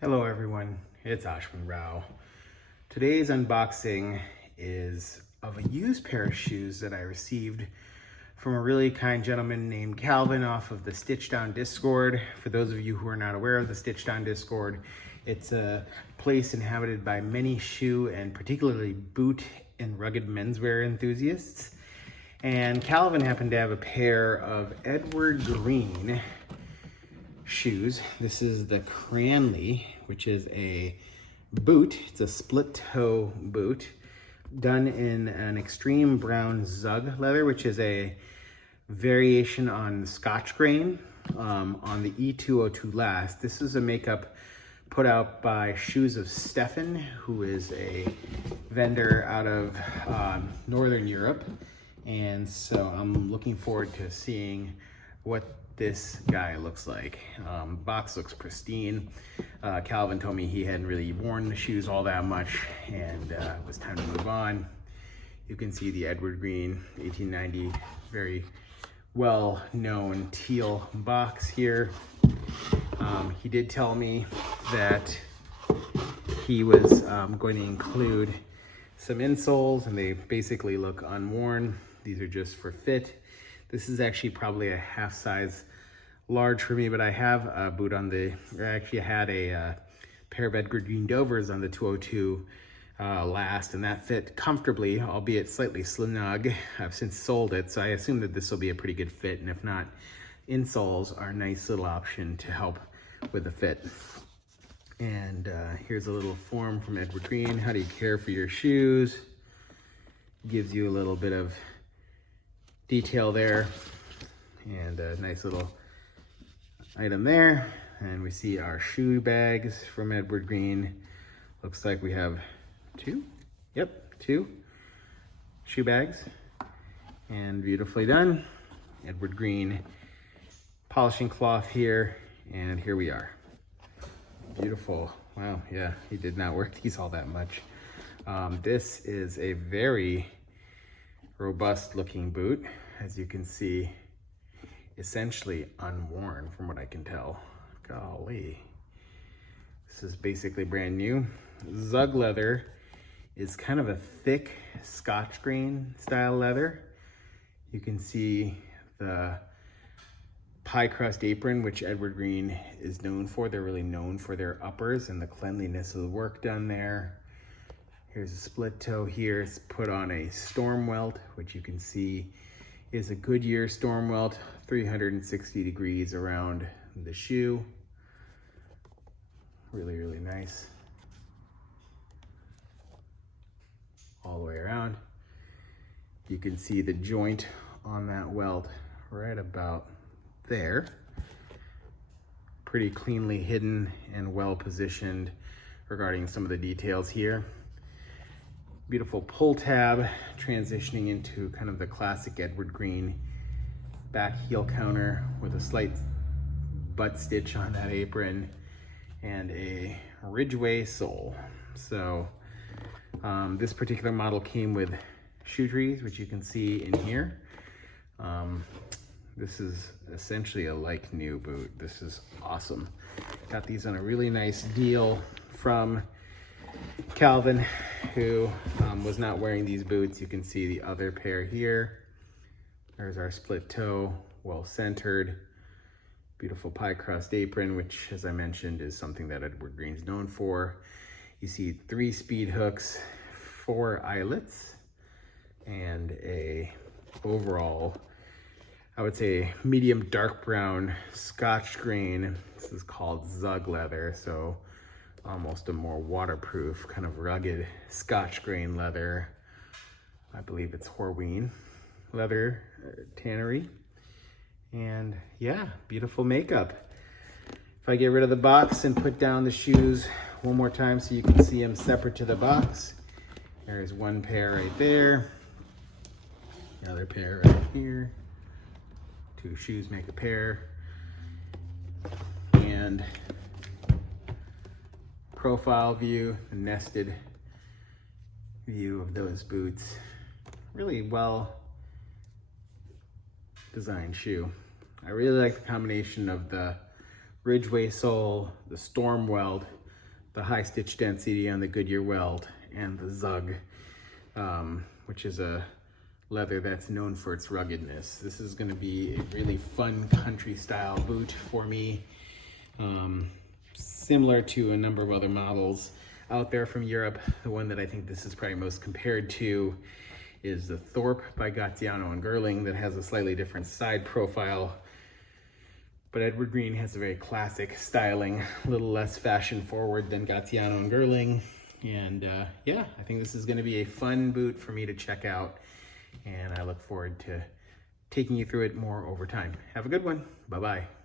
Hello everyone, it's Ashwin Rao. Today's unboxing is of a used pair of shoes that I received from a really kind gentleman named Calvin off of the Stitch Down Discord. For those of you who are not aware of the Stitch Down Discord, it's a place inhabited by many shoe and particularly boot and rugged menswear enthusiasts. And Calvin happened to have a pair of Edward Green shoes. This is the Cranleigh, which is a boot. It's a split toe boot done in an extreme brown Zug leather, which is a variation on scotch grain on the E202 last. This is a makeup put out by Shoes of Stefan, who is a vendor out of Northern Europe. And so I'm looking forward to seeing what this guy looks like. Box looks pristine. Calvin told me he hadn't really worn the shoes all that much and it was time to move on. You can see the Edward Green 1890, very well known teal box here. He did tell me that he was going to include some insoles, and they basically look unworn. These are just for fit. This is actually probably a half size large for me, but I have a boot on the, or actually I had a pair of Edward Green Dovers on the 202 last, and that fit comfortably, albeit slightly snug. I've since sold it, so I assume that this will be a pretty good fit, and if not, insoles are a nice little option to help with the fit. And here's a little form from Edward Green. How do you care for your shoes? Gives you a little bit of detail there, and a nice little item there. And we see our shoe bags from Edward Green. Looks like we have two shoe bags, and beautifully done. Edward Green polishing cloth here, and here we are. Beautiful. Wow, yeah, he did not work these all that much. This is a very robust looking boot, as you can see, essentially unworn from what I can tell. Golly, this is basically brand new. Zug leather is kind of a thick scotch grain style leather. You can see the pie crust apron, which Edward Green is known for. They're really known for their uppers and the cleanliness of the work done there. Here's a split toe here. It's put on a storm welt, which you can see is a Goodyear storm welt, 360 degrees around the shoe. Really, really nice. All the way around. You can see the joint on that welt right about there. Pretty cleanly hidden and well positioned regarding some of the details here. Beautiful pull tab transitioning into kind of the classic Edward Green back heel counter with a slight butt stitch on that apron and a ridgeway sole. So this particular model came with shoe trees, which you can see in here. This is essentially a like new boot. This is awesome. Got these on a really nice deal from Calvin, who was not wearing these boots. You can see the other pair here. There's our split toe, well centered, beautiful pie crust apron, which, as I mentioned, is something that Edward Green's known for. You see 3 speed hooks, 4 eyelets, and a overall, I would say, medium dark brown scotch grain. This is called Zug leather, so almost a more waterproof, kind of rugged scotch grain leather. I believe it's Horween leather tannery. And yeah, beautiful makeup. If I get rid of the box and put down the shoes one more time so you can see them separate to the box. There's one pair right there, another pair right here. 2 shoes make a pair. And profile view, a nested view of those boots. Really well designed shoe. I really like the combination of the ridgeway sole, the storm welt, the high stitch density on the Goodyear welt and the Zug, which is a leather that's known for its ruggedness. This is going to be a really fun country style boot for me, similar to a number of other models out there from Europe. The one that I think this is probably most compared to is the Thorpe by Graziano and Girling, that has a slightly different side profile. But Edward Green has a very classic styling, a little less fashion forward than Graziano and Girling. And yeah, I think this is going to be a fun boot for me to check out, and I look forward to taking you through it more over time. Have a good one. Bye-bye.